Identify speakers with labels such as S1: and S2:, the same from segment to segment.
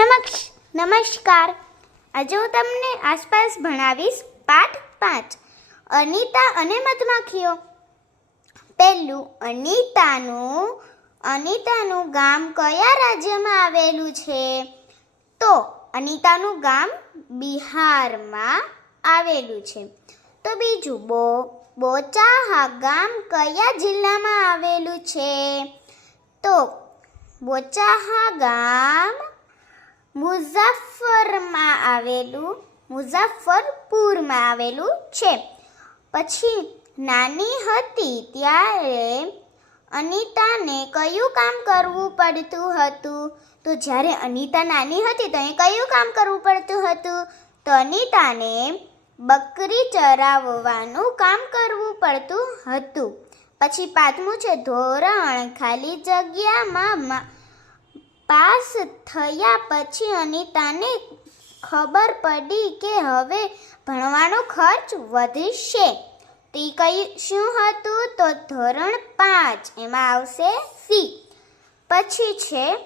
S1: નમક્ષ નમસ્કાર. આજે હું તમને આસપાસ ભણાવીશ પાઠ પાંચ. અનિતા અને મધમાખીઓ. પહેલું, અનિતાનું અનિતાનું ગામ કયા રાજ્યમાં આવેલું છે? તો, અનિતાનું ગામ બિહારમાં આવેલું છે. તો બીજું, બો, બોચાહા ગામ કયા જિલ્લામાં આવેલું છે? તો, બોચાહા ગામ મુઝફ્ફરમાં આવેલું, મુઝફ્ફરપુરમાં આવેલું છે. પછી નાની હતી ત્યારે અનિતાને કયું કામ કરવું પડતું હતું? તો જ્યારે અનિતા નાની હતી તો એ કયું કામ કરવું પડતું હતું? તો અનિતાને બકરી ચરાવવાનું કામ કરવું પડતું હતું. પછી પાંચમું છે ધોરણ. ખાલી જગ્યામાં પાસ થયા પછી અનિતાને ખબર પડી કે હવે ભણવાનો ખર્ચ વધશે. તે કઈ શું હતું? તો ધોરણ પાંચ એમાં આવશે સી. પછી છે,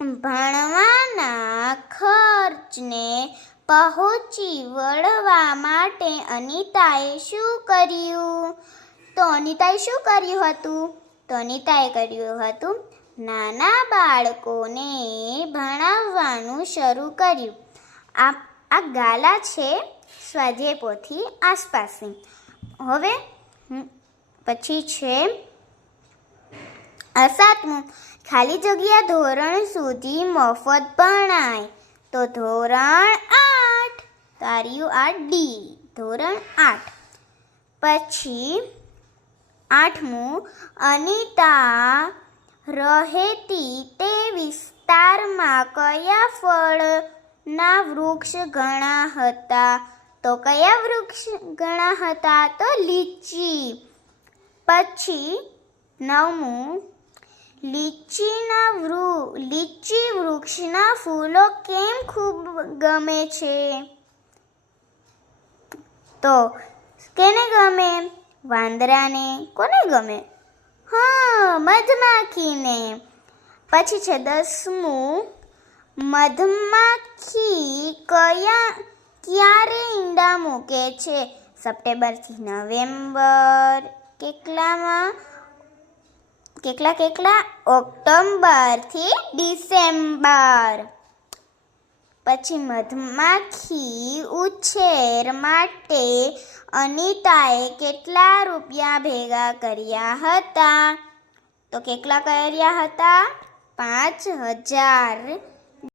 S1: ભણવાના ખર્ચને પહોંચી વળવા માટે અનિતાએ શું કર્યું? તો અનિતાએ શું કર્યું હતું? તો અનિતાએ કર્યું હતું નાના બાળકોને ભણાવવાનું શરૂ કર્યું. આ આ ગાલા છે સ્વાધ્યાયપોથી આસપાસની. હવે પછી છે આ સાતમું ખાલી જગ્યા ધોરણ સુધી મફત ભણાય. તો ધોરણ આઠ તાર્યું આ ડી, ધોરણ આઠ. પછી આઠમું અનિતા રહેતી તે વિસ્તારમાં કયા ફળના વૃક્ષ ઘણા હતા? તો કયા વૃક્ષ ઘણા હતા? તો લીચી. પછી નવમું, લીચીના વૃ, લીચી વૃક્ષના ફૂલો કેમ ખૂબ ગમે છે? તો કેને ગમે? વાંદરાને. કોને ગમે? હા મધમાખીને પછી છે દસમું મધમાખી કયા, ક્યારે ઈંડા મૂકે છે? સપ્ટેમ્બરથી નવેમ્બર. કેટલામાં? કેટલા કેટલા? ઓક્ટોબરથી ડિસેમ્બર. પછી મધમાખી ઉછેર માટે અનિતાએ કેટલા રૂપિયા ભેગા કર્યા હતા? તો કેટલા કર્યા હતા? પાંચ હજાર.